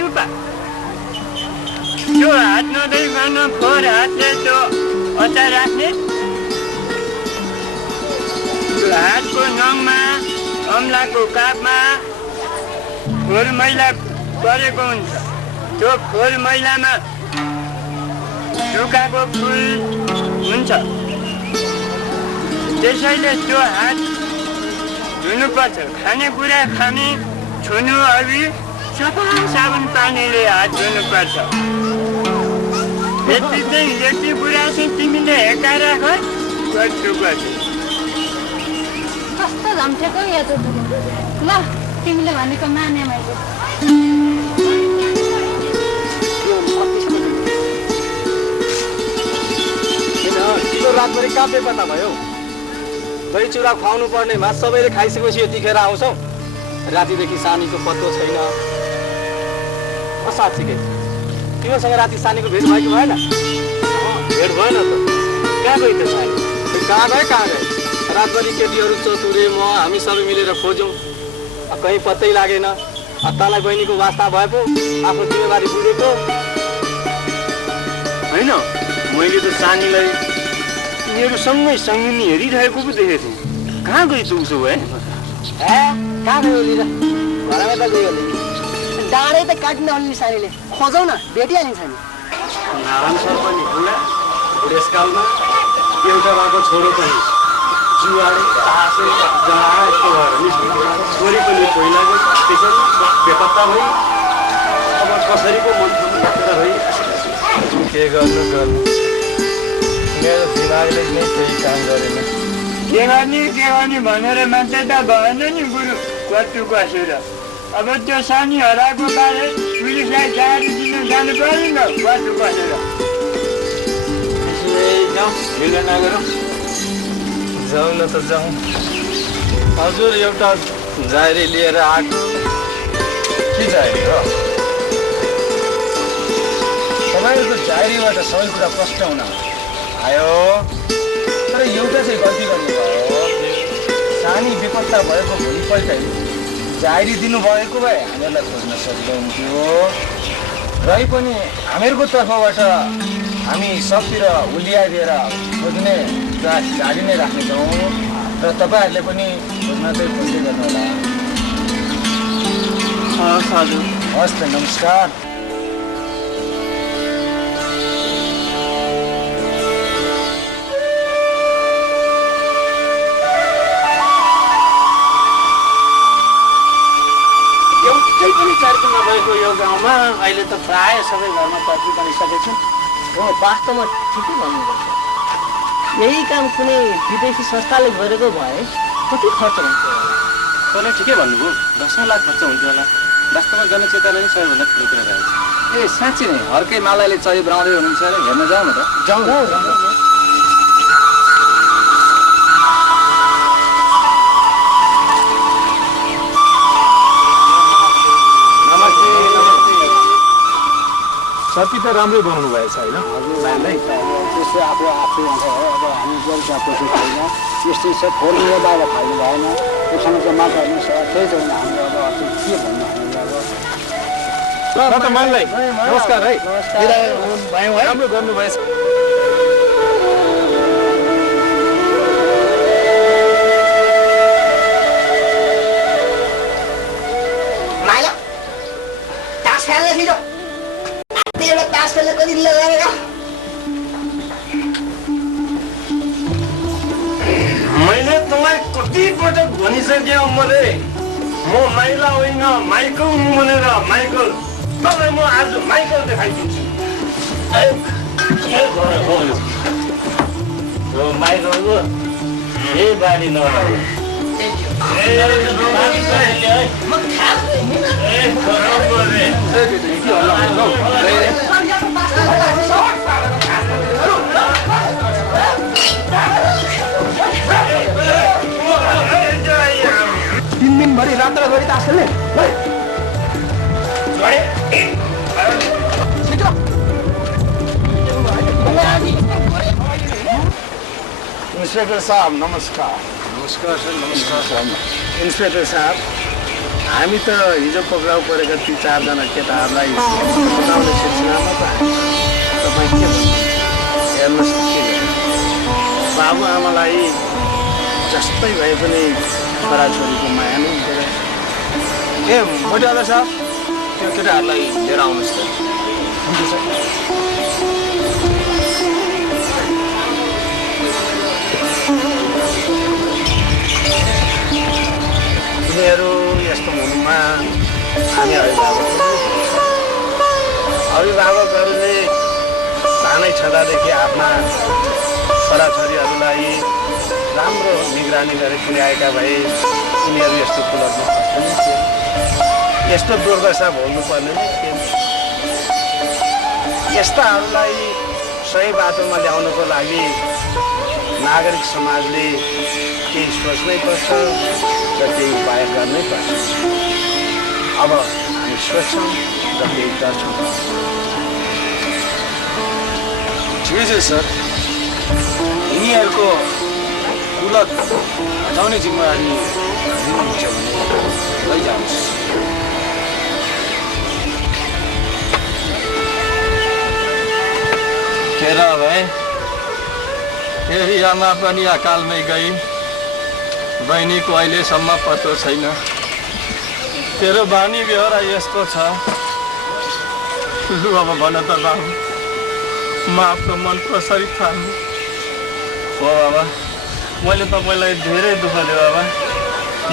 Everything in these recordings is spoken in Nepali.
रूपा त्यो हात नदैकन फोहोर हातले त्यो अचार राख्ने हातको नङमा अम्लाको कापमा फोहोर मैला परेको हुन्छ त्यो फोहोर मैलामा सुकाएको फुल हुन्छ त्यसैले त्यो हात धुनुपर्छ खानेकुरा खाने छुनु अघि सफा साबुन पानीले हात धुनुपर्छ यति कुरा चाहिँ तिमीले हेकाएर गर्छु कस्तो झम्ठेको या त ल तिमीले भनेको माने मैले रातभरि कहाँ बेपत्ता भयो दही चुरा खुवाउनु पर्नेमा सबैले खाइसकेपछि यतिखेर आउँछौ रातिदेखि सानीको पत्तो छैन साँच्चीकै तिमीसँग राति सानीको भेट भएको भएन भेट भएन त कहाँ गयो त सानी कहाँ गए रातभरि केटीहरू चतुरे म हामी सबै मिलेर खोज्यौँ कहीँ पत्तै लागेन तँलाई बहिनीको वास्ता भए पो आफ्नो जिम्मेवारी बुझेको होइन मैले त सानीलाई मेरो सँगै नि हेरिरहेको पो देखेको थिएँ कहाँ गयो त उसो भए कहाँ गयो लिएर घरमै त गयो डाँडै त काटिन अलि सानीले खोजौ न भेटिहालिन्छ नि नारायण सर पनि बुढेसकालमा एउटा भएको छोरो पनि जुवाडे तासे जडा यस्तो भएर निस्किन्छ छोरी पनि पहिला त्यसरी बेपत्ता भई अब कसरी पो मन भई के गर्नु मेरो दिमागले नै केही काम गरेन के गर्ने भनेर मान्छे त भएन नि गुरु कट्टु कसेर अब त्यो सानी हराएको बारे पुलिसलाई जारी दिनु जानु पर्यो नि कट्टु कसेर ढिलो नगरौँ जाउँ न त जाउँ हजुर एउटा जारी लिएर आएको के जारी हो तपाईँहरूको डायरीबाट सबै कुरा प्रष्ट हुन आयो तर एउटा चाहिँ गल्ती गर्नुभयो सानी बेपत्ता भएको भोलिपल्टै डायरी दिनुभएको भए हामीहरूलाई खोज्न सजिलो हुन्थ्यो रै पनि हामीहरूको तर्फबाट हामी सबतिर उलियाइदिएर खोज्ने प्रयास जारी नै राख्नेछौँ र तपाईँहरूले पनि खोज्न चाहिँ खोज्दै गर्नुहोला हस् त नमस्कार नभएको यो गाउँमा अहिले त प्राय सबै घरमा पत्ती बनिसकेको छ हो वास्तवमा ठिकै भन्नुपर्छ यही काम कुनै विदेशी संस्थाले गरेको भए कति खर्च हुन्थ्यो तपाईँले ठिकै भन्नुभयो 10 लाख खर्च हुन्थ्यो होला वास्तवमा जनचेतना नै सबैभन्दा ठुलो कुरा रहेछ ए साँच्ची नै हर्कै मालाले चरी बनाउँदै हुनुहुन्छ अरे हेर्न जाउँ न त जाउँ सबै त राम्रै बनाउनु भएछ होइन त्यस्तो आफू आफू अब हामी जलका पछि छैन यस्तै छ फोर्मुला बाहिर फाल्नु भएन त्योसँग चाहिँ मात्र हेर्नुहोस् त्यही त हामीले अब के भन्नु हामीले अब मनलाई नमस्कार है राम्रो गर्नुभएछ मैले तँलाई कतिपटक भनिसकेँ मैले म माइला होइन माइकल भनेर माइकल तँलाई म आज माइकल देखाइदिन्छु माइकलको यही बारी नराम्रो तीन दिनभरि रात्रभरि तास खेल्ने इंस्पेक्टर साहब नमस्कार। नमस्कार सर, नमस्कार। इंस्पेक्टर साहब हामी त हिजो पक्राउ परेका ती 4 जना केटाहरूलाई बताउने सिलसिलामा त तपाईँ के भन्नुहुन्छ हेर्नुहोस् के बाबुआमालाई जस्तै भए पनि छोराछोरीको माया नै हुँदो रहेछ। ए मोटेवाला साहब त्यो केटाहरूलाई लिएर आउनुहोस् त। हुन्छ सर। उनीहरू यस्तो हुनुमा हामी अभिभावकहरूले सानै छँदादेखि आफ्ना छोराछोरीहरूलाई राम्रो निगरानी गरेर पुर्याएका भए उनीहरू यस्तो कुलतमा खस्दैन थिए, यस्तो दुर्दशा भोग्नु पर्ने नै थिएन। यस्ताहरूलाई सही बाटोमा ल्याउनको लागि नागरिक समाजले केही सोच्नै पर्छ र केही उपाय गर्नै पर्छ। अब हामी सोच्छौँ र केही गर्छौँ। ठिकै छ सर, यिनीहरूको कुलत हटाउने जिम्मेवारी लिनुहुन्छ भने लैजानुहोस्। केरा भाइ, तेरी आमा पनि अकालमै गई, बहिनीको अहिलेसम्म पत्तो छैन। तेरो बानी व्यवहार यस्तो छ। लु अब भन त बाबु, म आफ्नो मन कसरी थाल्नु? हो बाबा, मैले तपाईँलाई धेरै दुःख दिएँ बाबा।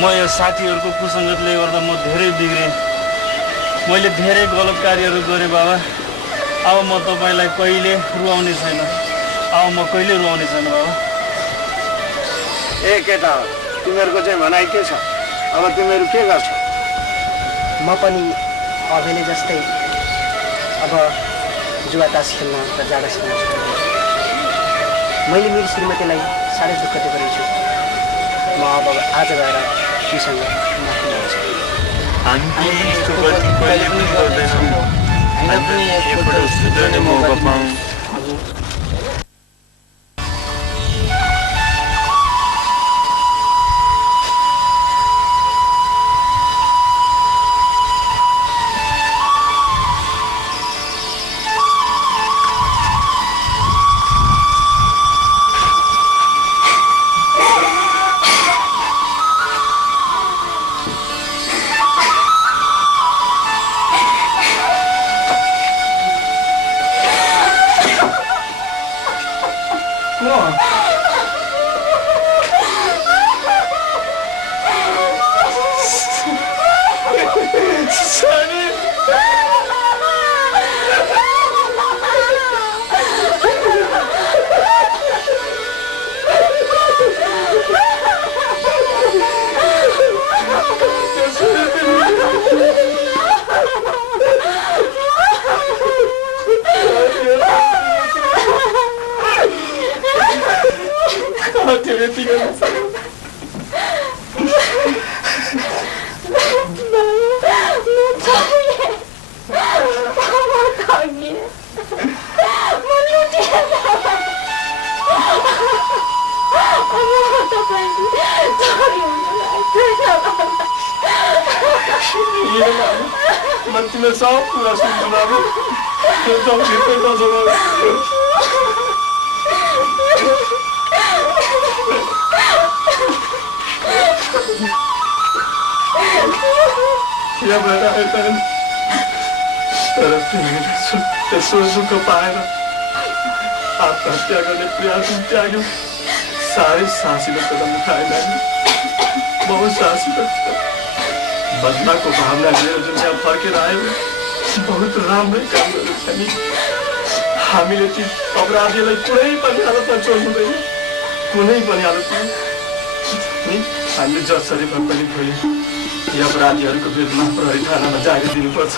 म यो साथीहरूको कुसङ्गतले गर्दा म धेरै बिग्रेँ। मैले धेरै गलत कार्यहरू गरेँ बाबा। अब म तपाईँलाई कहिले रुवाउने छैन। अब म कहिले रुवाउने छैन बाबा। ए केटा, तिमीहरूको चाहिँ भनाइ के छ? अब तिमीहरू के गर्छौ? म पनि अभिले जस्तै अब जुवा तास खेल्न र जाडा खेल्न छोडेँ। मैले मेरो श्रीमतीलाई साह्रै दुःख दिएको रहेछु। म अब आज गएर तीसँग माफी माग्छु। हामी यस्तो गल्ती कहिले पनि गर्दैनौँ। हामी एकपल्ट सुध्रने मौका पाऊँ। म तिमीलाई सब कुरा सुन्छु बाबु। एकदम भित्रै बस्नु या भएर आइरहन्। तर तिमीले यसो सुख पाएर आत्महत्या गर्ने प्रयास त्याग्यौ। साह्रै सासिलो कदम उठाए नानी, बहुत सासिलो। बदलाको भावना लिएर जुन यहाँ फर्केर आयो, बहुत राम्रै काम गरेको छ नि। हामीले ती अपराधीलाई कुनै पनि हालतमा छोड्नुहुँदैन, कुनै पनि हालतमा। हामीले जसरी भए पनि भोलि यी अपराधीहरूको विरुद्धमा प्रहरी थानामा जारी दिनुपर्छ।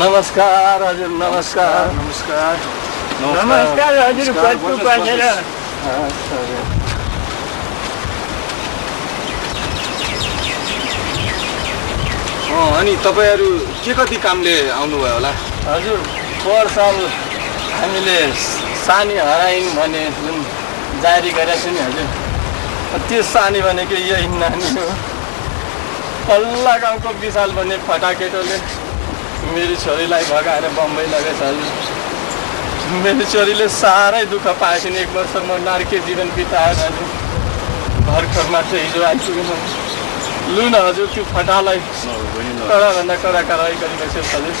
नमस्कार हजुर, नमस्कार। नमस्कार। नमस्कार हजुर, कस्तो बसेर? अनि तपाईँहरू के कति कामले आउनुभयो होला? हजुर पोहोर साल हामीले सानी हराइन् भने जुन जारी गरेका छु नि हजुर, त्यो सानी भनेको यही नानी हो। पल्ला गाउँको विशाल भन्ने फटाकेटोले मेरी छोरीलाई भगाएर बम्बई लगेछ हजुर। मेरो छोरीले साह्रै दुःख पाएछन्। 1 वर्ष म नारकी जीवन बिताएर हजुर भर्खरमा चाहिँ हिजो आइपुगेन। लु न हजुर त्यो फटालाई कडाभन्दा कडा कारवाही गरिरहेको छ हजुर,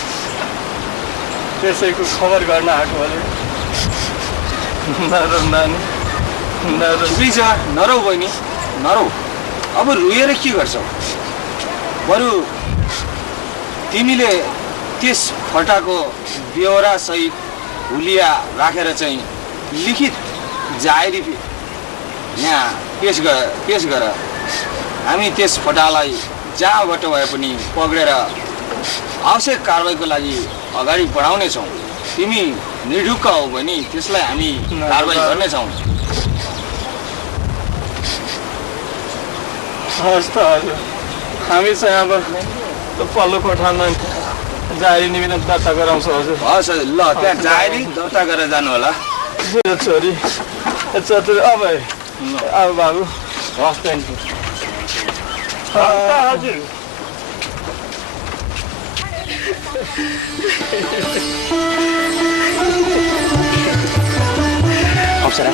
त्यसैको खबर गर्न आएको हजुर। नरौ नानी नरौ। प्लिज नरौ बहिनी नरौ। अब रोएर के गर्छौ? बरु तिमीले त्यस फटाको बेहोरा सहित हुलिया राखेर चाहिँ लिखित जाहेरी यहाँ पेश गर। हामी त्यस फटालाई जहाँबाट भए पनि पक्रेर आवश्यक कारवाहीको लागि अगाडि बढाउनेछौँ। तिमी निर्ढुक्क हौ भने त्यसलाई हामी कारवाही गर्नेछौँ। हस् त हजुर, हामी चाहिँ अब पल्लो कोठामा जाहेरी निवेदन दर्ता गराउँछौँ हजुर। हस् ल, त्यहाँ जाहेरी दर्ता गरेर जानु होला। मेरो छोरी चतुर। अब बाबु हस् त हजुर। अप्सरा,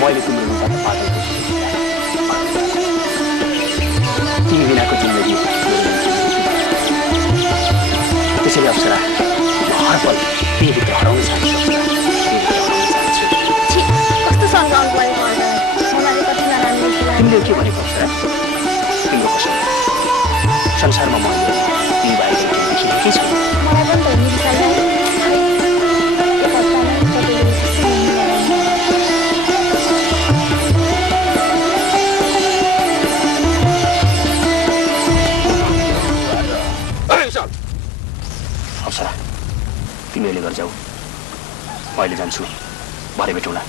मैले तिम्रो रुचाको पाटो तिमी बिनाको जिन्दगी त्यसैले अप्सरा हर पल त्यहीभित्र हराउन चाहन्छु। कस्तो सम्झाउनु परेको मलाई कति नराम्रो लाग्यो। तिमीले के भनेको अप्सरा? तिम्रो कसम संसारमा म तिमी बाहिर के छ? मलाई पनि त मिल्दैन। अप्सरा, तिमीले घर जाऊ, म अहिले जान्छु। भरे भेटौँला।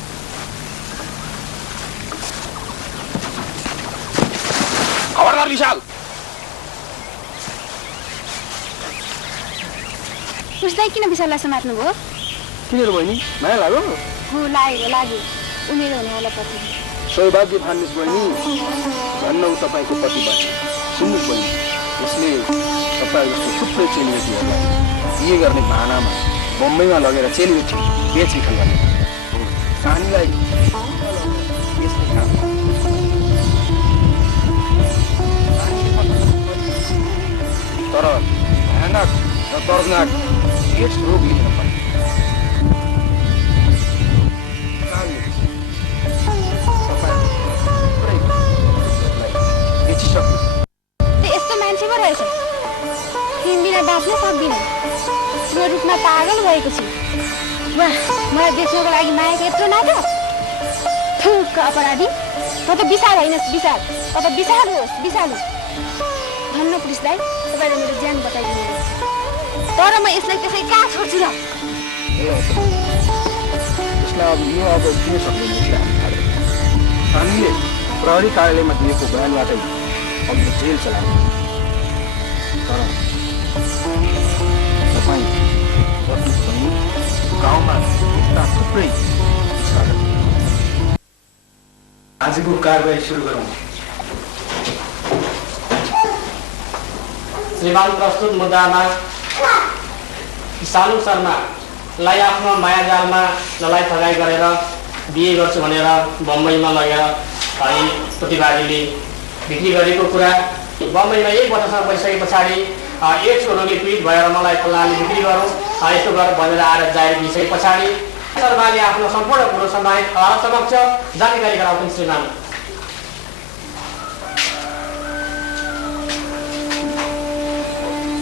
खबरदार विशाल। उसलाई किन विशाललाई समात्नु भयो? किन बहिनी, माया लाग्यो? हो लाग्यो। उमेर हुनेवाला पति सौभाग्य भान्नुहोस् बहिनी, धन्य तपाईँको पतिबाट। सुन्नुहोस् बहिनी, यसले तपाईँ जस्तो थुप्रै चेलीबेटीहरूलाई बिहे गर्ने बहानामा बम्बईमा लगेर चेलीबेटी बेचबिखन गर्ने नानीलाई यसले काम। तर भयानक र दर्दनाक एड्स रोग लिन पाए। यस्तो मान्छे पो रहेछ। तिमी बिना बाँच्न सक्दिनँ। म रूपमा पागल भएको छु। मलाई देख्नको लागि मायाको यत्रो नाटक। ठुक्क अपराधी। म त विशाल होइनस् विशाल, म त विशाल होस् विशालु। धन्न पुलिसलाई, तपाईँले मेरो ज्यान बचाइदिनु। तर म यसलाई त्यसै कहाँ छोड्छु र? यसलाई अब यो अब किन सक्दैन? हामीले प्रहरी कार्यालयमा दिएको बयानबाटै अब जेल चलायो। तर तपाईँ गाउँमा यस्ता थुप्रै आजको कारबाही सुरु गरौँ। श्रीमान प्रस्तुत मुद्दामा सालु शर्मालाई आफ्नो मायाजालमा ललाई ठगाई गरेर बिहे गर्छु भनेर बम्बईमा लगेर अनि प्रतिवादीले बिक्री गरेको कुरा बम्बईमा 1 वर्षसम्म बसिसके पछाडि एड्सको रोगी पीडित भएर मलाई फलानाले बिक्री गरौँ यस्तो गर भनेर आएर जाहेर दिइसके पछाडि शर्माले आफ्नो सम्पूर्ण कुरो सम्मानित अदालत समक्ष जानकारी गराउँछन्।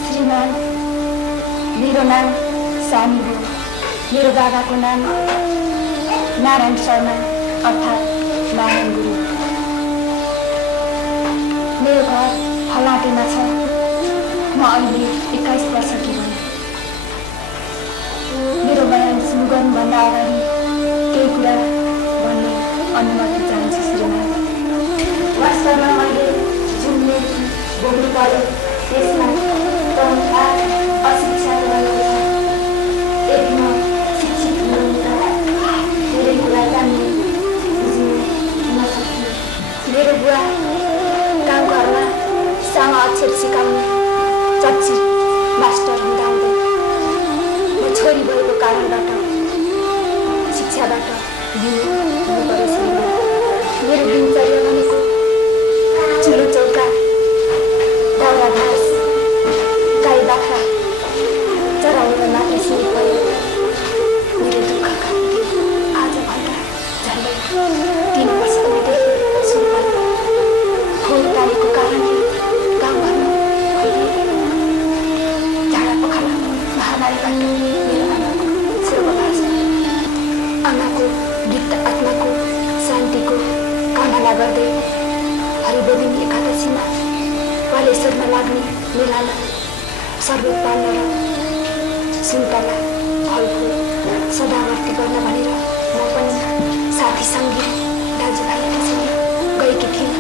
श्रीमान, मेरो नाम सानी हो। मेरो बाबाको नाम नारायण शर्मा अर्थात् नारायण गुरु। मेरो घर फलाटेमा छ। म अहिले 21 वर्षकी हुँ। मेरो बयान सुरु गर्नुभन्दा अगाडि केही कुरा भन्ने अनुमति चाहन्छु श्रीमान। वास्तवमा मैले जुन बोक्नु पर्यो त्यसमा अक्षर सिकाउने चर्चित मास्टर हुँदाहुँदै म छोरी भएको कारणबाट शिक्षाबाट हुनु परेछ। मेरो दिनचर्या भनेको चुलो चौका, दाउरा घाँस, गाई बाख्रा चराउन मात्र सीमित भयो। मेरो दुःखका आजभन्दा झन्डै 3 वर्ष उमेरदेखि सुरु भयो। खोर पानीको कारणले गाउँघरमा झाडा पखाला महामारीबाट मेरो आमाको स्वर्गवास, आमाको वृद्ध आत्माको शान्तिको कामना गर्दै हरिबोधिनी एकादशीमा बालेश्वरमा लाग्ने मेलामा सर्वेत पाल्न र सुन्तला फलफुल सदावर्ती गर्न भनेर म पनि साथी सङ्गी दाजुभाइहरूसँग गएकी थिएँ।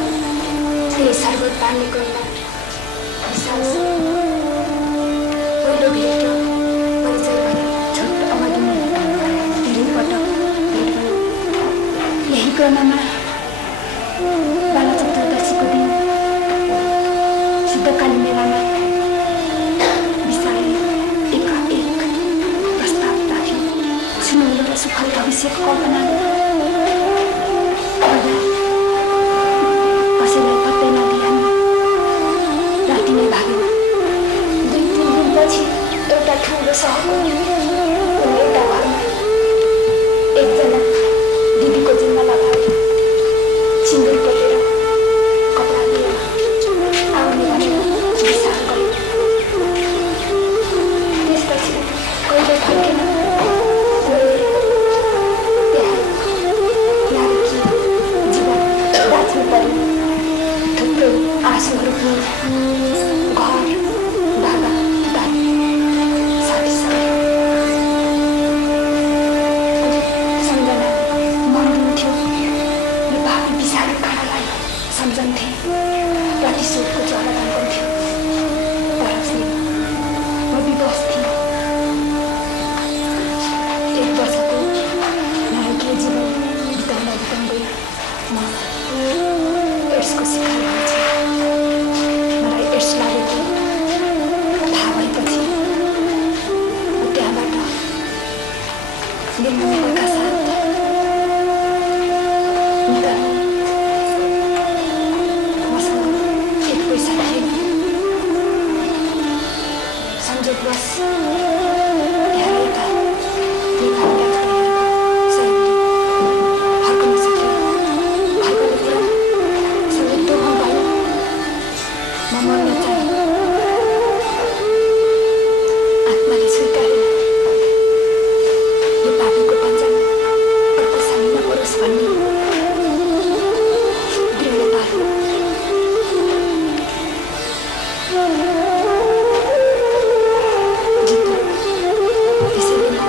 त्यही सर्वत पाल्ने क्रममा पहिलो भेट र परिचय भने छोटो अवधिमा धेरैपटक भेट भयो। यही क्रममा बाला चतुर्दशीको दिन सिद्धकाली मेलामा विशालले एकाएक प्रस्ताव राख्यो। सुनौलो र सुखद भविष्यको कल्पना गर्दा कसैलाई पत्तै नदिए राति नै भागेन। 2-3 दिनपछि एउटा ठुलो सहरको एउटा घरमा एकजना दिदीको जिम्मा लगाएर सिन्दुर पोतेर कपडा लिएर आउने भनेर विचार गयो। त्यसपछि कहिले फर्केन। त्यहाँ नारीकी जीवन बाँच्नु पर्यो। थुप्रै आँसुहरू पनि घर बाबा दाई साथीसँग सम्झना मर्नुहुन्थ्यो। यो भावी विषालु खानालाई सम्झन्थे। प्रतिशोधको ज्वाला धन्कन्थ्यो। तर म विवश थिएँ। 1 वर्षको नारकीय जीवन बिताउँदै म एड्सको शिकार भएछु। मलाई एड्स लागेको थाहा भएपछि म त्यहाँबाट निर्मलका साथ निकाल्नु मसँग 1 पैसा थिएन। संयोगवश त्यहाँ रहेका नेपाली दाजुभाइहरूको सहयोगले फर्कन सकेँ। फर्कने कुरा सबै दोहो भयो। म मर्न चाहे आत्माले स्वीकारेन। यो पापीको पञ्चान अर्को सानी नपरोस् भन्ने दृढता। जित्यो। त्यसैले म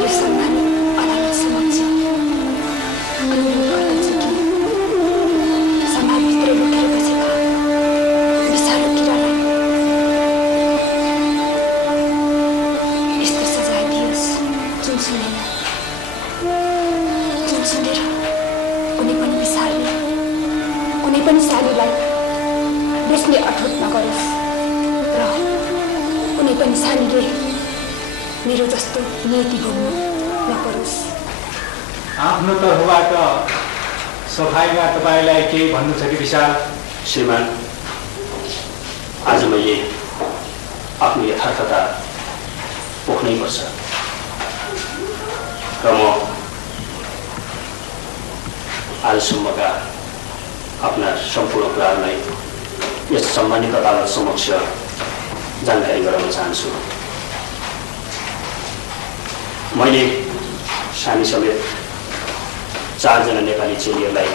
यो सम्मानित अदालत समक्ष अनुरोध गर्दछु कि समाजभित्र लुकेर बसेका विषालु किरालाई यस्तो सजाय दियोस् जुन सुनेर कुनै पनि विषालुले कुनै पनि सानीलाई बेच्ने अठोट नगरोस् र कुनै पनि सानीले मेरो जस्तो नीति भोग्नु नपरोस्। आफ्नो तर्फबाट सफाइमा तपाईँलाई केही भन्नु छ कि विशाल? श्रीमान, आज मैले आफ्नो यथार्थता पोख्नै पर्छ र म आजसम्मका आफ्ना सम्पूर्ण कुराहरूलाई यस सम्मानित अदालत समक्ष जानकारी गराउन चाहन्छु। मैले सानी समेत 4 जना नेपाली चेलीहरूलाई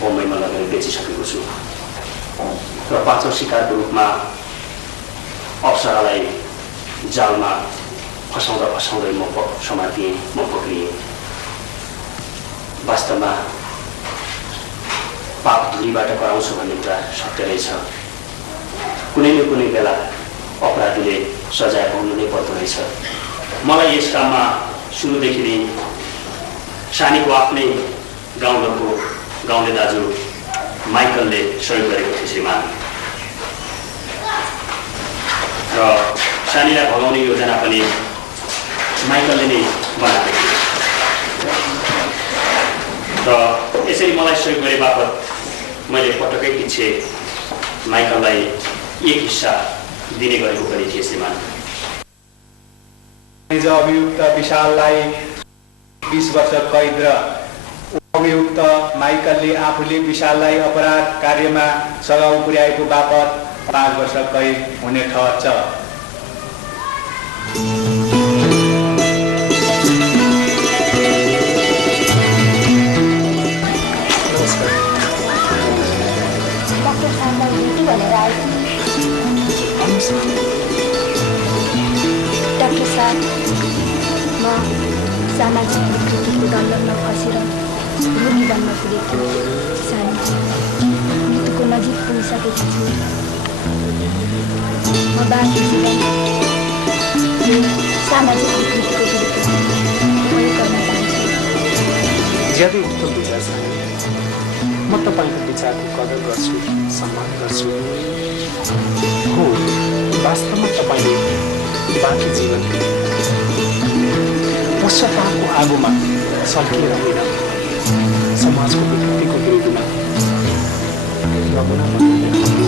बम्बईमा लगेर बेचिसकेको छु र 5औं शिकारको रूपमा अप्सरालाई जालमा फसाउँदै म समातिएँ, म पक्रिएँ। वास्तवमा पाप धुरीबाट कराउँछु भन्ने कुरा सत्य रहेछ। कुनै न कुनै बेला अपराधीले सजाय पाउनु नै पर्दो रहेछ। मलाई यस काममा सुरुदेखि नै सानीको आफ्नै गाउँघरको गाउँले दाजु माइकलले सहयोग गरेको थियो श्रीमान। सानीलाई भगाउने योजना पनि माइकलले नै बनाएको थियो र यसरी मलाई सहयोग गरे बापत मैले पटक्कै पछि माइकललाई एक हिस्सा दिने गरेको पनि थिएँ श्रीमान। अभियुक्त विशाललाई 20 वर्ष कैद र अभियुक्त माइकलले आफूले विशाललाई अपराध कार्यमा सघाउ पुर्याएको बापत 5 वर्ष कैद हुने ठहर छ। डाक्टर साहबलाई ड्युटी भनेर आएको। डाक्टर साहब, म सामाजिक विकृतिको दलदलमा फसेर रोगी बन्न पुगेकी सानी मृत्युको नजिक पुगिसकेकी छु। म बाँकी जीवन यो सामाजिक विकृतिको विरुद्ध प्रयोग गर्न चाहन्छु। ज्यादै उत्तम विचार छ। म तपाईँको विचारको कदर गर्छु, सम्मान गर्छु। हो, वास्तवमा तपाईँले बाँकी जीवन पश्चातापको आगोमा सल्किएर होइन, समाजको विकृतिको विरुद्धमा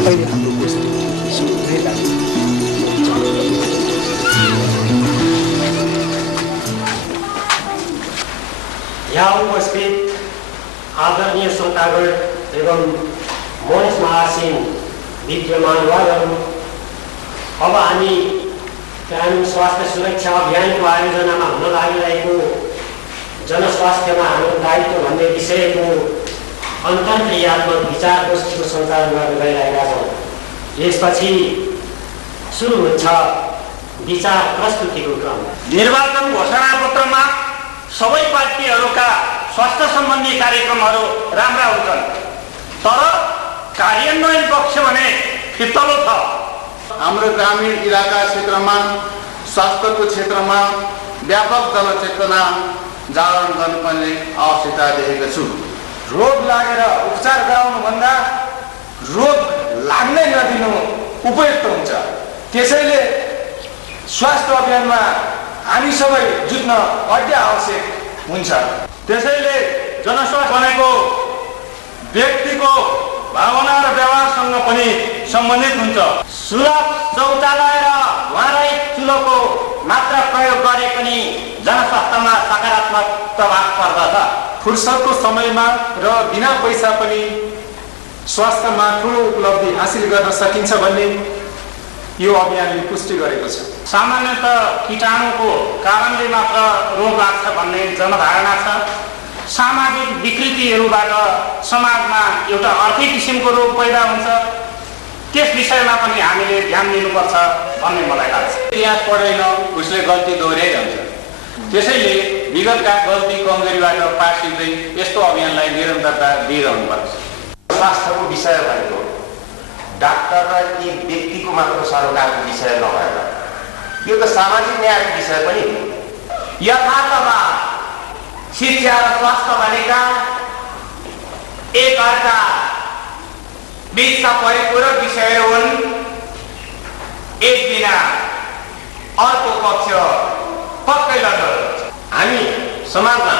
अहिले हाम्रो गोष्ठी सुरु हुँदै लाग्यो। यहाँ उपस्थित आदरणीय श्रोतागण एवं मञ्च महासीन विद्यमान वर्गहरू, अब हामी ग्रामीण स्वास्थ्य सुरक्षा अभियानको आयोजनामा हुन लागिरहेको जनस्वास्थ्यमा हाम्रो दायित्व भन्ने विषयको अन्तर्क्रियात्मक विचार गोष्ठीको सञ्चालन गर्न गइरहेका छौँ। यसपछि सुरु हुन्छ विचार प्रस्तुतिको क्रम। निर्वाचन घोषणापत्रमा सबै पार्टीहरूका स्वास्थ्य सम्बन्धी कार्यक्रमहरू राम्रा हुन्छन्, तर कार्यान्वयन पक्ष भने फितलो छ। हाम्रो ग्रामीण इलाका क्षेत्रमा स्वास्थ्यको क्षेत्रमा व्यापक जनचेतना जागरण गर्नुपर्ने आवश्यकता देखेको छु। रोग लागेर उपचार गराउनुभन्दा रोग लाग्नै नदिनु उपयुक्त हुन्छ। त्यसैले स्वास्थ्य अभियानमा हामी सबै जुट्न अति आवश्यक हुन्छ। त्यसैले जनस्वास्थ्य भनेको व्यक्तिको भावना र व्यवहारसँग पनि सम्बन्धित हुन्छ। सुलभ शौचालय र वारै चुलोको मात्र प्रयोग गरे पनि जनस्वास्थ्यमा सकारात्मक प्रभाव पर्दछ। फुर्सदको समयमा र बिना पैसा पनि स्वास्थ्यमा ठुलो उपलब्धि हासिल गर्न सकिन्छ भन्ने यो अभियानले पुष्टि गरेको छ। सामान्यतः कीटाणुको कारणले मात्र रोग लाग्छ भन्ने जनधारणा छ। सामाजिक विकृतिहरूबाट समाजमा एउटा अर्कै किसिमको रोग पैदा हुन्छ। त्यस विषयमा पनि हामीले ध्यान दिनुपर्छ भन्ने मलाई लाग्छ। इतिहास पढेन उसले गल्ती दोहोऱ्याइरहन्छ। त्यसैले विगतका गल्ती कमजोरीबाट पाठ सिक्दै यस्तो अभियानलाई निरन्तरता दिइरहनुपर्छ। स्वास्थ्यको विषय भनेको डाक्टर र ती व्यक्तिको मात्र सरोकारको विषय नभएर यो त सामाजिक न्यायको विषय पनि हो। यथार्थमा शिक्षा र स्वास्थ्य भनेका एक अर्का बीचका परिपूरक विषयहरू हुन्। एक बिना अर्को पक्ष पक्कै लड्न। हामी समाजमा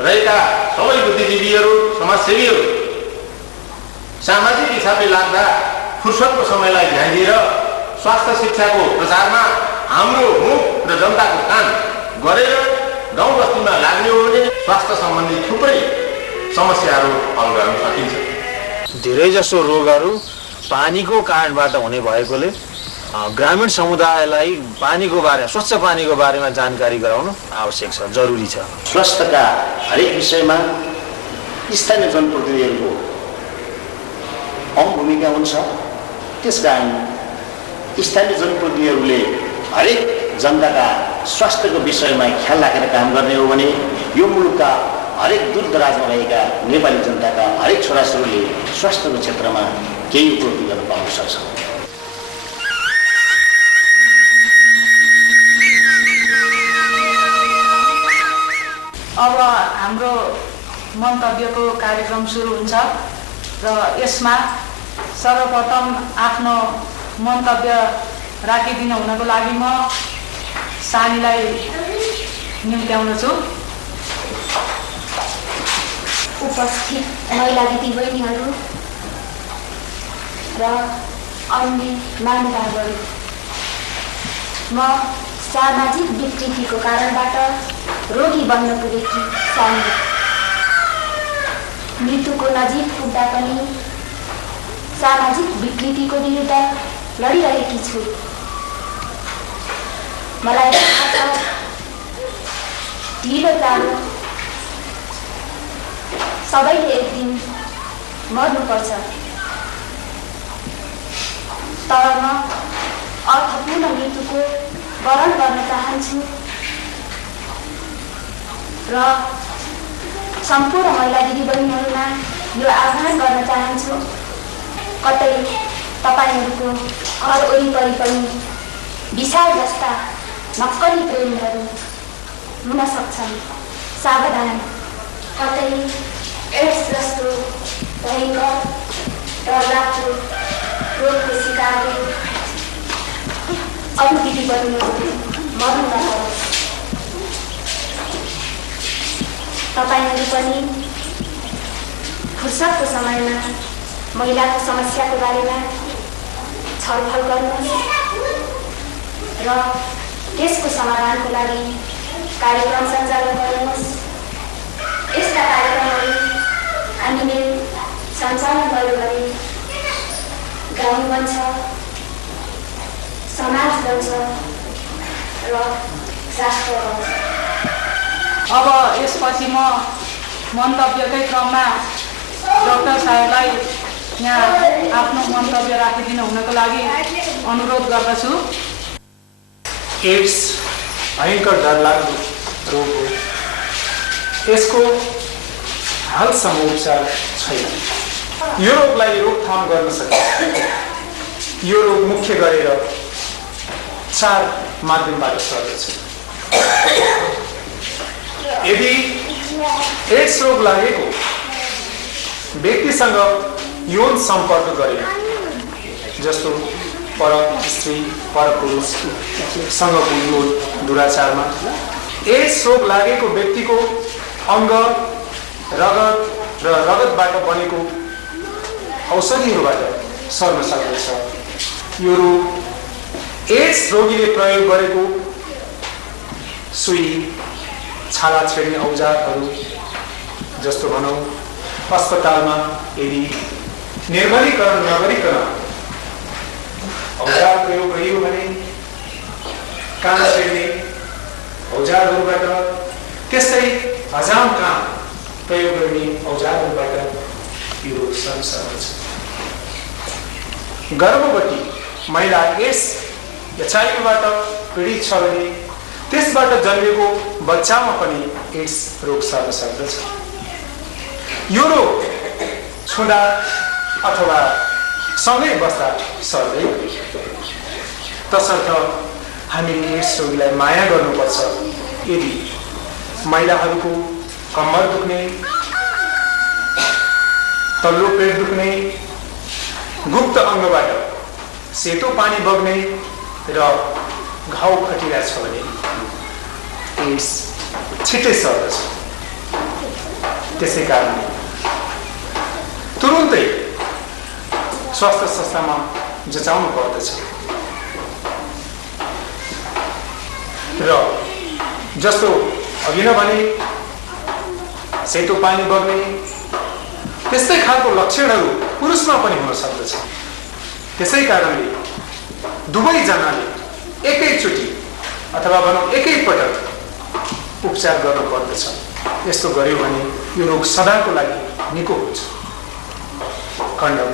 रहेका सबै बुद्धिजीवीहरू, समाजसेवीहरू सामाजिक हिसाबले लाग्दा फुर्सदको समयलाई ध्यान दिएर स्वास्थ्य शिक्षाको प्रचारमा हाम्रो मुख र जनताको कान गरेर गाउँ बस्तीमा लाग्ने हो भने स्वास्थ्य सम्बन्धी थुप्रै समस्याहरू हल गर्न सकिन्छ। धेरैजसो रोगहरू पानीको कारणबाट हुने भएकोले ग्रामीण समुदायलाई पानीको बारेमा, स्वच्छ पानीको बारेमा जानकारी गराउनु आवश्यक छ, जरुरी छ। स्वास्थ्यका हरेक विषयमा स्थानीय जनप्रतिनिधिहरूको अहम भूमिका हुन्छ। त्यसकारण स्थानीय जनप्रतिनिधिहरूले हरेक जनताका स्वास्थ्यको विषयमा ख्याल राखेर काम गर्ने हो भने यो मुलुकका हरेक दूर दराजमा रहेका नेपाली जनताका हरेक छोराछोरीले स्वास्थ्यको क्षेत्रमा केही उपलब्धि गर्न पाउन सक्छ। अब हाम्रो मन्तव्यको कार्यक्रम सुरु हुन्छ र यसमा सर्वप्रथम आफ्नो मन्तव्य राखिदिनु हुनको लागि म सानीलाई निम्त्याउँदछु। उपस्थित महिला दिदीबहिनीहरू र अन्य महानुभावहरू, म सामाजिक विकृतिको कारणबाट रोगी बन्न पुगेकी सानी मृत्युको नजिक पुग्दा पनि सामाजिक विकृतिको विरुद्ध लडिरहेकी छु। मलाई थाहा छ ढिलो चाँडो सबैले एक दिन मर्नुपर्छ, तर म अर्थपूर्ण मृत्युको वरण गर्न चाहन्छु र सम्पूर्ण महिला दिदीबहिनीहरूमा यो आह्वान गर्न चाहन्छु, कतै तपाईँहरूको घर वरिपरि पनि विशाल जस्ता नक्कली प्रेमीहरू हुन सक्छन्। सावधान, कतै एड्स जस्तो भयङ्कर डरलाग्दो रोगको शिकारले अरू दिदीबहिनीहरू मर्नु नपरोस्। तपाईँहरू पनि फुर्सदको समयमा महिलाको समस्याको बारेमा छलफल गर्नुहोस् र त्यसको समाधानको लागि कार्यक्रम सञ्चालन गर्नुहोस्। यस्ता कार्यक्रमहरू हामीले सञ्चालन गर्यो भने गाउँ बन्छ, समाज बन्छ र राष्ट्र बन्छ। अब यसपछि म मन्तव्यकै क्रममा डाक्टर साहेबलाई यहाँ आफ्नो मन्तव्य राखिदिनु हुनको लागि अनुरोध गर्दछु। एड्स भयङ्कर डरलाग्दो रोग हो। यसको हालसम्म उपचार छैन। यो रोगलाई रोकथाम गर्न सकिन्छ। यो रोग मुख्य गरेर 4 माध्यमबाट सर्दछ। यदि एड्स रोग लागेको व्यक्तिसँग यौन सम्पर्क गरे, जस्तो पर स्त्री पर पुरुषसँगको यौन दुराचारमा, एड्स रोग लागेको व्यक्तिको अङ्ग, रगत र रगतबाट बनेको औषधिहरूबाट सर्न सक्दछ। यो रोग एड्स रोगीले प्रयोग गरेको सुई, छाला छेड्ने औजारहरू, जस्तो भनौँ अस्पतालमा यदि निर्मलीकरण नगरिकन औजार प्रयोग गरियो भने कान छेड्ने औजारहरूबाट, त्यस्तै हजाम काम प्रयोग गर्ने औजारहरूबाट यो रोग सर्न सक्दछ। गर्भवती महिला एड्स एचआइभीबाट पीडित छ भने त्यसबाट जन्मेको बच्चामा पनि एड्स रोग सर्न सक्दछ। यो रोग छुँदा अथवा सँगै बस्दा सर्दैन। तसर्थ हामीले एड्स रोगीलाई माया गर्नुपर्छ। यदि महिलाहरूको कम्मर दुख्ने, तल्लो पेट दुख्ने, गुप्त अङ्गबाट सेतो पानी बग्ने र घाउ खटिरहेछ भने एड्स छिट्टै सर्दछ। त्यसै कारणले तुरुन्तै स्वास्थ्य संस्थामा जचाउनु पर्दछ र जस्तो अघि नै भने सेतो पानी बग्ने, त्यस्तै खालको लक्षणहरू पुरुषमा पनि हुन सक्दछ। त्यसै कारणले दुवैजनाले एकैचोटि अथवा भनौँ एकैपटक उपचार गर्नु पर्दछ। यस्तो गर्यो भने यो रोग सदाको लागि निको हुन्छ। कन्डम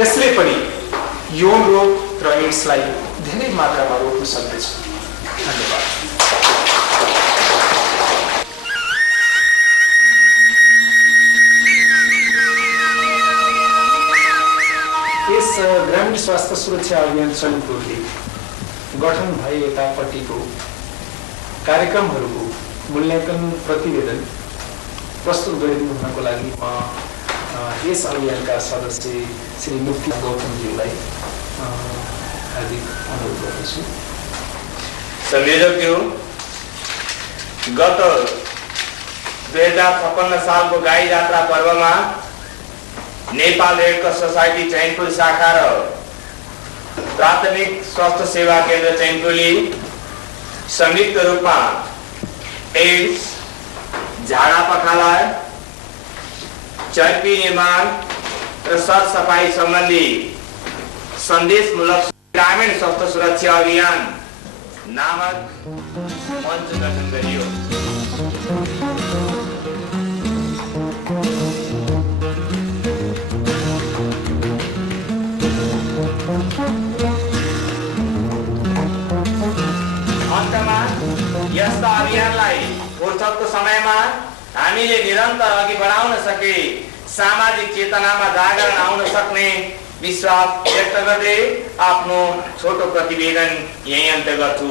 यसले पनि यौन रोग र एड्सलाई धेरै मात्रामा रोक्न सक्दछ। धन्यवाद। यस ग्रामीण स्वास्थ्य सुरक्षा अभियान समितिले गठन भए यतापट्टिको कार्यक्रमहरूको मूल्याङ्कन प्रतिवेदन प्रस्तुत गरिदिनु हुनको लागि म यस अभियानका सदस्य श्री मुक्ति गौतमज्यूलाई हार्दिक अनुरोध गर्दछु। संयोजकज्यू, गत 2056 सालको गाई जात्रा पर्वमा Nepal red cross society Chainpur शाखा र प्राथमिक स्वास्थ्य सेवा केन्द्र चैनपुरले संयुक्त रूपमा एड्स, झाडा पखाला, चर्पी निर्माण र सरसफाई सम्बन्धी सन्देशमूलक ग्रामीण स्वास्थ्य सुरक्षा अभियान नामक मञ्च गठन गरियो। अन्तमा यस्ता अभियानलाई फुर्सदको समयमा हामीले निरन्तर अघि बढाउन सके सामाजिक चेतनामा जागरण आउन सक्ने विश्वास व्यक्त गर्दै आफ्नो छोटो प्रतिवेदन यही अन्त्य गर्छु।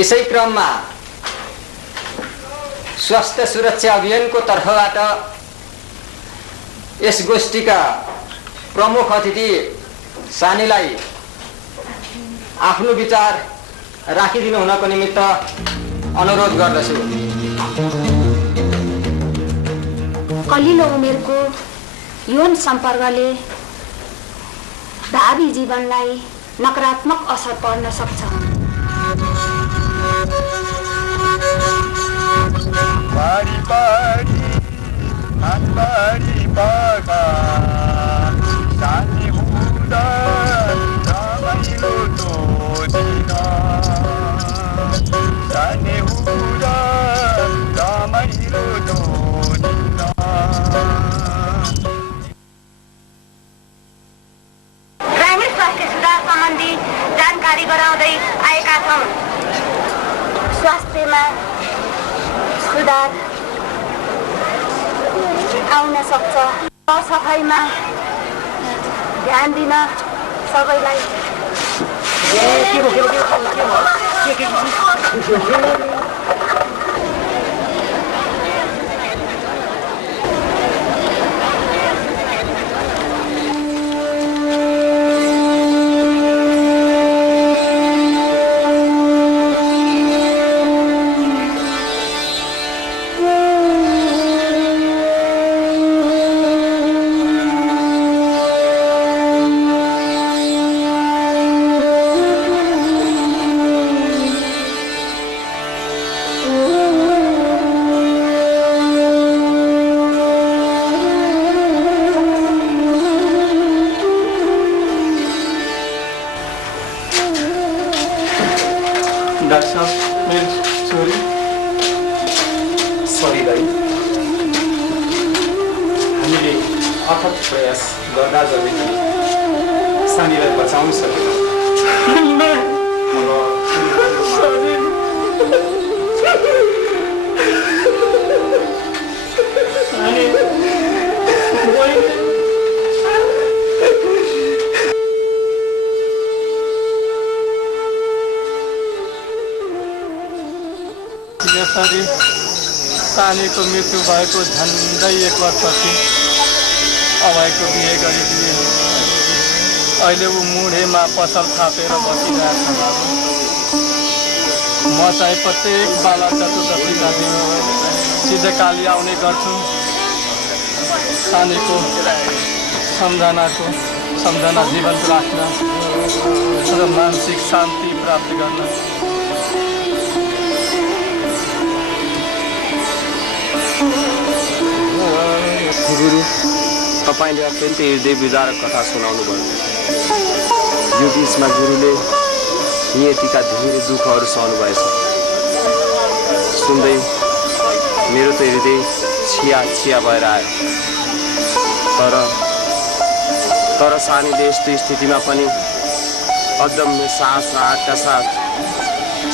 यसै क्रममा स्वास्थ्य सुरक्षा अभियानको तर्फबाट यस गोष्ठीका प्रमुख अतिथि सानीलाई आफ्नो विचार राखिदिनु हुनको निमित्त अनुरोध गर्दछु। कलिलो उमेरको यौन सम्पर्कले भावी जीवनलाई नकारात्मक असर पर्न सक्छ। बारी बारी बारी बागा सानी हुँदा रमाइलो दोजिना सानी हुँदा रमाइलो दोजिना। ग्रामीण स्वास्थ्य सुधार सम्बन्धी जानकारी गराउँदै आएका छौँ। स्वास्थ्यमा सुधार आउन सक्छ। सफाइमा ध्यान दिन सबैलाई डाक्टर साहब, मेरो छोरी सरिलाई हामीले अथक प्रयास गर्दा गर्दै सानीलाई बचाउन सकेनौँ। यसरी सानीको मृत्यु भएको झन्डै 1 वर्षपछि अभयको बिहे गरिदिए। अहिले ऊ मुढेमा पसल थापेर बसिरहेको छ। म चाहिँ प्रत्येक बाला चतुर्दशीका दिन सिद्धकाली आउने गर्छु सानीको सम्झना जीवन्त राख्न र मानसिक शान्ति प्राप्त गर्न। गुरु, तपाईँले अत्यन्तै हृदय विदारक कथा सुनाउनु भयो। यो बिचमा गुरुले नियतिका धेरै दुःखहरू सहनु भएछ। सुन्दै मेरो त हृदय छिया भएर आयो। तर सानीले यस्तो स्थितिमा पनि अदम्य साहस र आँटका साथ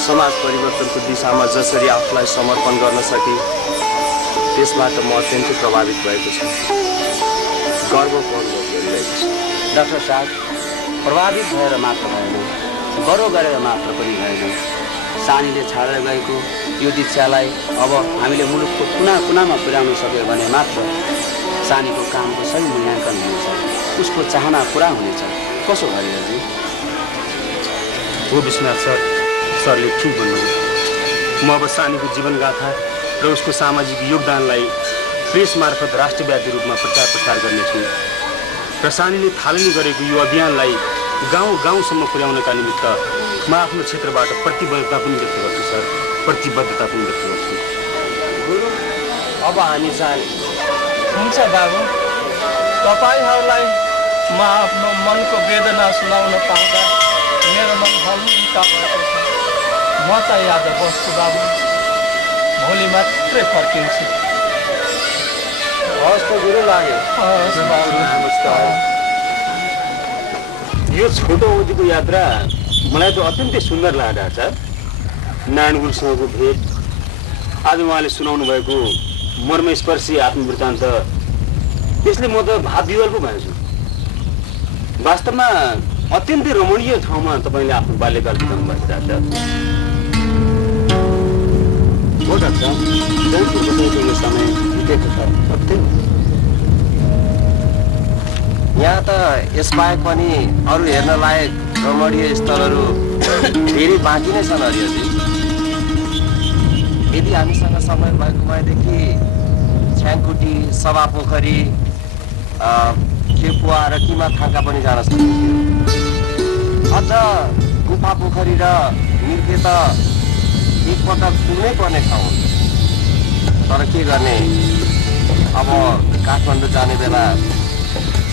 समाज परिवर्तनको दिशामा जसरी आफूलाई समर्पण गर्न सके त्यसबाट म अत्यन्तै प्रभावित भएको छु। गर्व गरिरहेको छु। डाक्टर साहब, प्रभावित भएर मात्र भएन, गर्व गरेर मात्र पनि भएन। सानीले छाडेर गएको यो दीक्षालाई अब हामीले मुलुकको कुना कुनामा पुर्याउन सक्यो भने मात्र सानीको कामको सही मूल्याङ्कन हुनेछ, उसको चाहना पुरा हुनेछ। कसो हरिहरजी? हो विश्वनाथ सर, सरले ठिक भन्नुभयो। म अब सानीको जीवनगाथा र उसको सामाजिक योगदानलाई प्रेस मार्फत राष्ट्रव्यापी रूपमा प्रचार प्रसार गर्नेछु र सानीले थालनी गरेको यो अभियानलाई गाउँ गाउँसम्म पुर्याउनका निमित्त म आफ्नो क्षेत्रबाट प्रतिबद्धता पनि व्यक्त गर्छु सर, प्रतिबद्धता पनि व्यक्त गर्छु। गुरु, अब हामी जाने। हुन्छ बाबु, तपाईँहरूलाई म आफ्नो मनको वेदना सुनाउन पाउँदा मेरो मन हल्का भएको छ। म चाहिँ आज बस्छु बाबु, भोलि मात्रै फर्किन्छु। हस् त गुरु, लाग्यो। हस् बाबु, नमस्कार। यो छोटो अवधिको यात्रा मलाई त अत्यन्तै सुन्दर लागेको छ। नारायण गुरुसँगको भेट, आज उहाँले सुनाउनु भएको मर्मस्पर्शी आत्मवृत्तान्त, त्यसले म त भावविवल पो भएछु। वास्तवमा अत्यन्तै रमणीय ठाउँमा तपाईँले आफ्नो बाल्यकाल बिताउनु भएको छ। हो डाक्टर, जयपुर बसेको यो समय बितेको छ सत्य। यहाँ त यसबाहेक पनि अरू हेर्न लायक रमणीय स्थलहरू धेरै बाँकी नै छन् हरिहरजी। यदि हामीसँग समय भएको भएदेखि छ्याङकुटी, सभा पोखरी, खेपुवा र किमा थाङ्का पनि जान सकिन्थ्यो। अझ गुफा पोखरी र मिर्खे त एकपटक पुग्नै पर्ने ठाउँ। तर के गर्ने, अब काठमाडौँ जाने बेला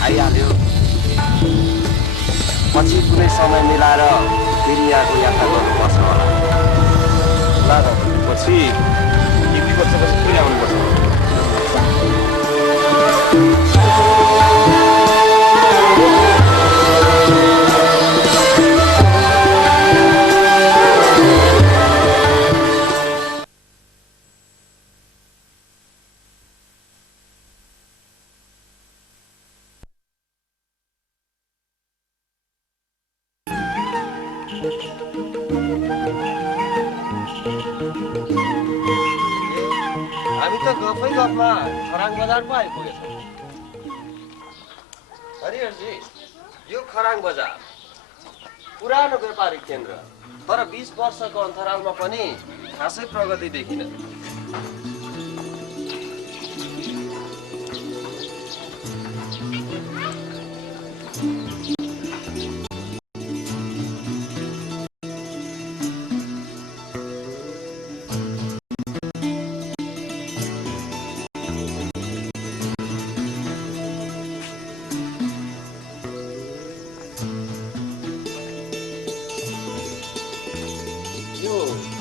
आइहाल्यो। पछि कुनै समय मिलाएर फेरि यहाँको यात्रा गर्नुपर्छ होला। ल त, पछि 1-2 वर्षपछि फेरि आउनुपर्छ। हामी त गफै गफमा खराङ बजार पो आइपुगेछौँ। हरिहरजी, यो खराङ बजार पुरानो व्यापारिक केन्द्र, तर 20 वर्षको अन्तरालमा पनि खासै प्रगति देखिन।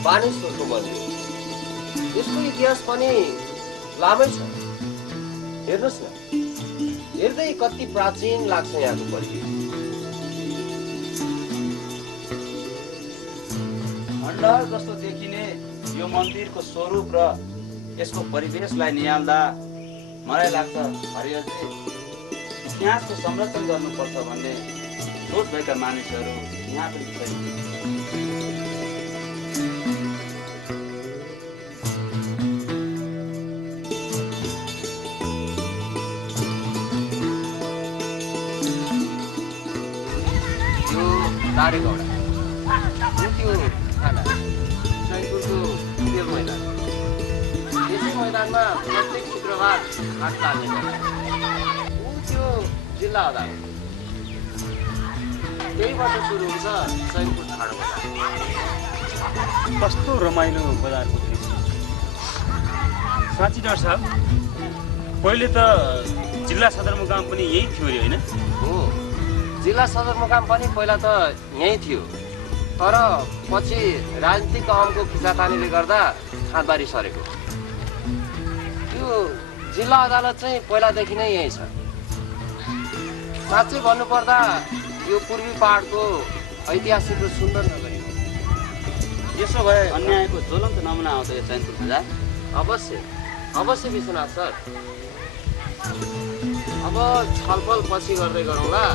बानेश्वरको मन्दिर, यसको इतिहास पनि लामै छ। हेर्नुहोस् न, हेर्दै कति प्राचीन लाग्छ यहाँको परिवेश। खण्डहर जस्तो देखिने यो मन्दिरको स्वरूप र यसको परिवेशलाई निहाल्दा मलाई लाग्छ हरिहरजी, इतिहासको संरक्षण गर्नुपर्छ भन्ने सोच भएका मानिसहरू यहाँ पनि छैन। दारेगौडा, त्यो थाना, जयपुरको तेल मैदान। यसै मैदानमा प्रत्येक शुक्रबार हाट लाग्ने गर्छ। त्यो जिल्ला अदालत, त्यहीबाट सुरु हुन्छ सैनपुर ठाडो बजार। कस्तो रमाइलो बजारको दृश्य। साँच्ची डाक्टर साहब, पहिले त जिल्ला सदरमुकाम पनि यही थियो अरे होइन? हो, जिल्ला सदरमुकाम पनि पहिला त यहीँ थियो, तर पछि राजनीतिक अहमको खिचातानीले गर्दा खाँदबारी सरेको। त्यो जिल्ला अदालत चाहिँ पहिलादेखि नै यहीँ छ। साँच्चै भन्नुपर्दा यो पूर्वी पहाडको ऐतिहासिक र सुन्दर नगरी हो। यसो भए अन्यायको ज्वलन्त नमुना आउँछ यो चैनपुर बजार। अवश्य अवश्य विश्वनाथ सर, अब छलफल पछि गर्दै गरौँला।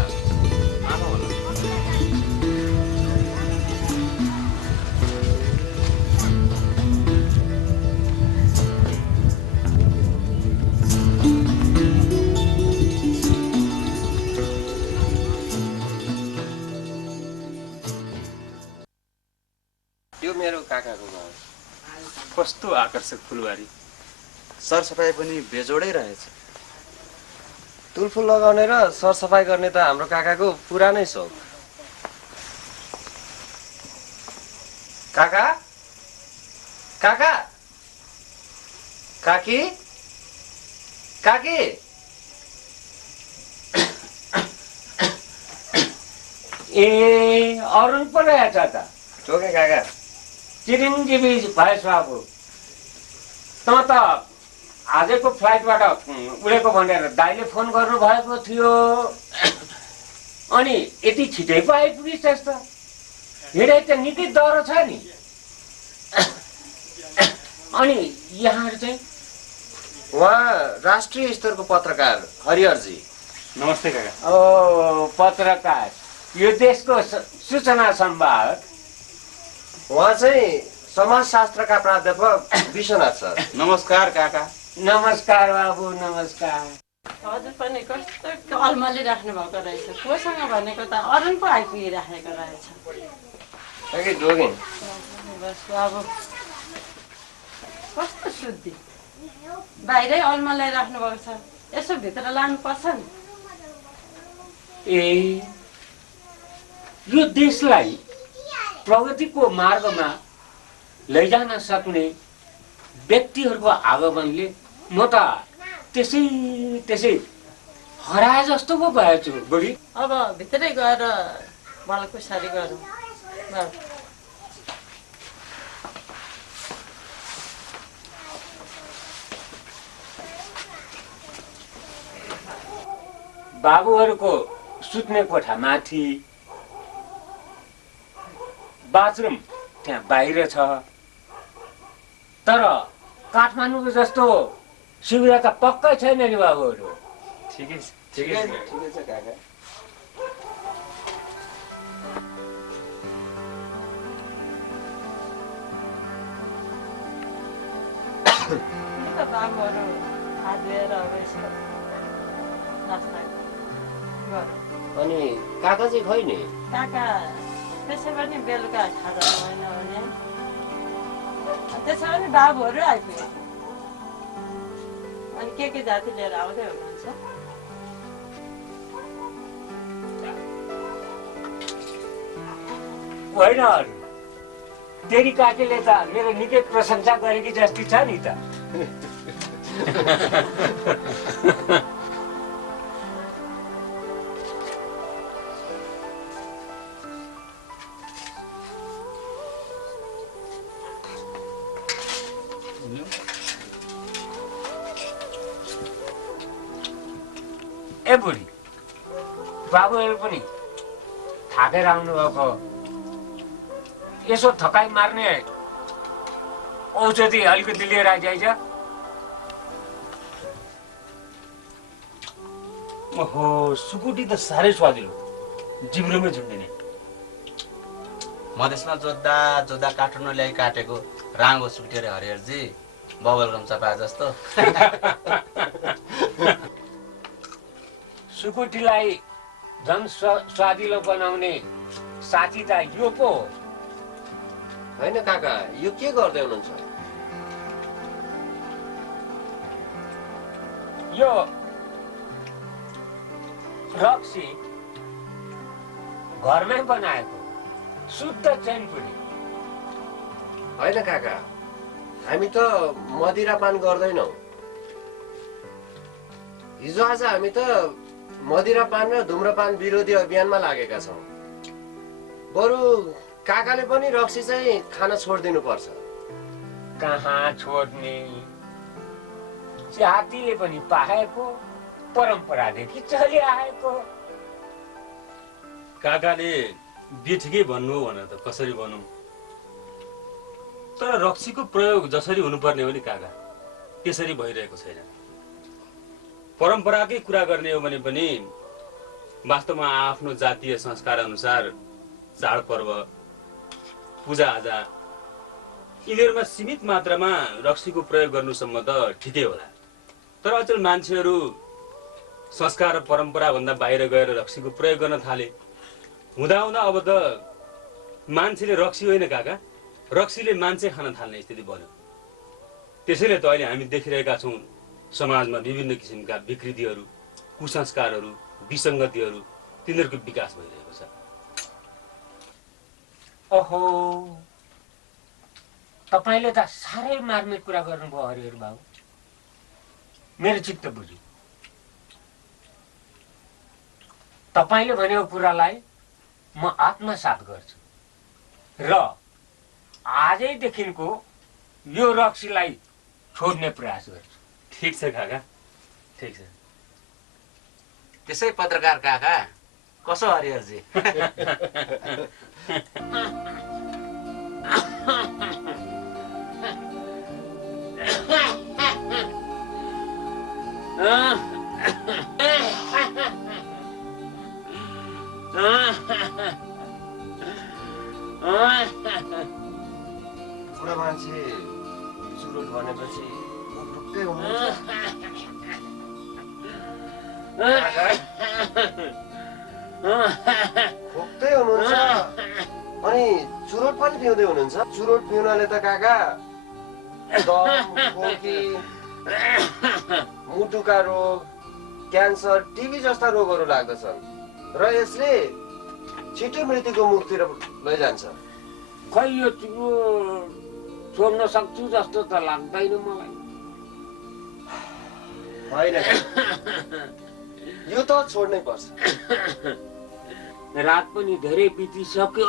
कस्तो आकर्षक फुलबारी। सरसफाइ पनि बेजोडै रहेछ। तुलफुल लगाउने र सरसफाइ गर्ने त हाम्रो काकाको पुरानै शौक। काका काका काकी काकी ए अरुण पो रहेछ त। टोके काका चिरञ्जीवी भएछ अब। त आजको फ्लाइटबाट उडेको भनेर दाइले फोन गर्नुभएको थियो अनि यति छिटै पो आइपुगिस् त। हिँडाइ त निकै डह्रो छ नि। अनि यहाँहरू चाहिँ? उहाँ राष्ट्रिय स्तरको पत्रकार हरिहरजी। नमस्ते काका। ओ पत्रकार, यो देशको सूचना सम्वाहक। उहाँ चाहिँ समाजशास्त्रका प्राध्यापक विश्वनाथ सर। नमस्कार काका। नमस्कार बाबु, नमस्कार। हजुर पनि कस्तो अलमली राख्नु भएको रहेछ। कोसँग भनेको त अरुण पो आइपुगिराखेको रहेछ। बस बाबु कस्तो शुद्धि, बाहिरै अलमलाई राख्नु भएको छ। यसो भित्र लानुपर्छ नि। ए यो देशलाई प्रगतिको मार्गमा लैजान सक्ने व्यक्तिहरूको आगमनले म त त्यसै हराए जस्तो पो भएछु बुढी। अब भित्रै गएर भलकुसारी गरौँ। बाबुहरूको सुत्ने कोठा माथि, बाथरुम त्यहाँ बाहिर छ। तर काठमाडौँको जस्तो सुविधा त पक्कै छैन नि बाबुहरू। ठिकै छ काका। बाबुहरू हात धोएर अब यसो नास्ता गरौँ। अनि काका चाहिँ खै नि? काका त्यसै पनि बेलुका खाजा भएन भने त्यसै पनि बाबुहरू आइपुगे। अनि के जाति लिएर आउँदै हुनुहुन्छ? होइन, तेरी काकीले त मेरो निकै प्रशंसा गरेकी जस्ती छ नि त। ए बुढी, बाबुहरू पनि थाकेर आउनुभएको, यसो थकाइ मार्ने औषधि अलिकति लिएर आइज। ओहो, सुकुटी त साह्रै स्वादिलो, जिब्रोमै झुन्डिने। मधेसमा जोत्दा काठमाडौँ ल्याइ काटेको राङ्गो सुक्ट्यो रे हरिहरजी, बबलगम चपा जस्तो। सुकुटीलाई झन् स्वादिलो बनाउने साथी त यो पो हो। होइन काका, यो के गर्दै हुनुहुन्छ? यो रक्सी घरमै बनाएको शुद्ध चैनपुरी। होइन काका, हामी त मदिरापान गर्दैनौँ। हिजो आज हामी त मदिरापान र धुम्रपान विरोधी अभियानमा लागेका छौँ। बरु काकाले पनि रक्सी चाहिँ खान छोडिदिनु पर्छ। कहाँ छोड्ने, जातिले पनि पाएको, परम्परादेखि चलिआएको। काकाले बिठिकै भन्नु हो भने त कसरी भनौँ, तर रक्सीको प्रयोग जसरी हुनुपर्ने हो नि काका, त्यसरी भइरहेको छैन। परम्पराकै कुरा गर्ने हो भने पनि वास्तवमा आफ्नो जातीय संस्कार अनुसार चाडपर्व, पूजाआजा यिनीहरूमा सीमित मात्रामा रक्सीको प्रयोग गर्नुसम्म त ठिकै होला। तर अचेल मान्छेहरू संस्कार र परम्पराभन्दा बाहिर गएर रक्सीको प्रयोग गर्न थाले। हुँदा हुँदा अब त मान्छेले रक्सी होइन काका, रक्सीले मान्छे खान थाल्ने स्थिति बन्यो। त्यसैले त अहिले हामी देखिरहेका छौँ समाजमा विभिन्न किसिमका विकृतिहरू, कुसंस्कारहरू, विसङ्गतिहरू तिनीहरूको विकास भइरहेको छ। ओहो, तपाईँले त साह्रै मार्मिक कुरा गर्नुभयो हरिहर बाबु। मेरो चित्त बुझ्यो। तपाईँले भनेको कुरालाई म आत्मसात गर्छु र आजैदेखिको यो रक्सीलाई छोड्ने प्रयास गर्छु। ठिक छ काका, ठिक छ। त्यसै पत्रकार काका, कसो हरिहरजी? बुढा मान्छे चुरोट भनेपछि ढुक्कै हुनुहुन्छ। खोक्दै हुनुहुन्छ अनि चुरोट पनि पिउँदै हुनुहुन्छ। चुरोट पिउनाले त काका दम, खोकी, मुटुका रोग, क्यान्सर, टिबी जस्ता रोगहरू लाग्दछन् र यसले छिटो मृत्युको मुखतिर लैजान्छ। खै यो छोड्न सक्छु जस्तो त लाग्दैन मलाई। होइन, यो त छोड्नै पर्छ। रात पनि धेरै बितिसक्यो।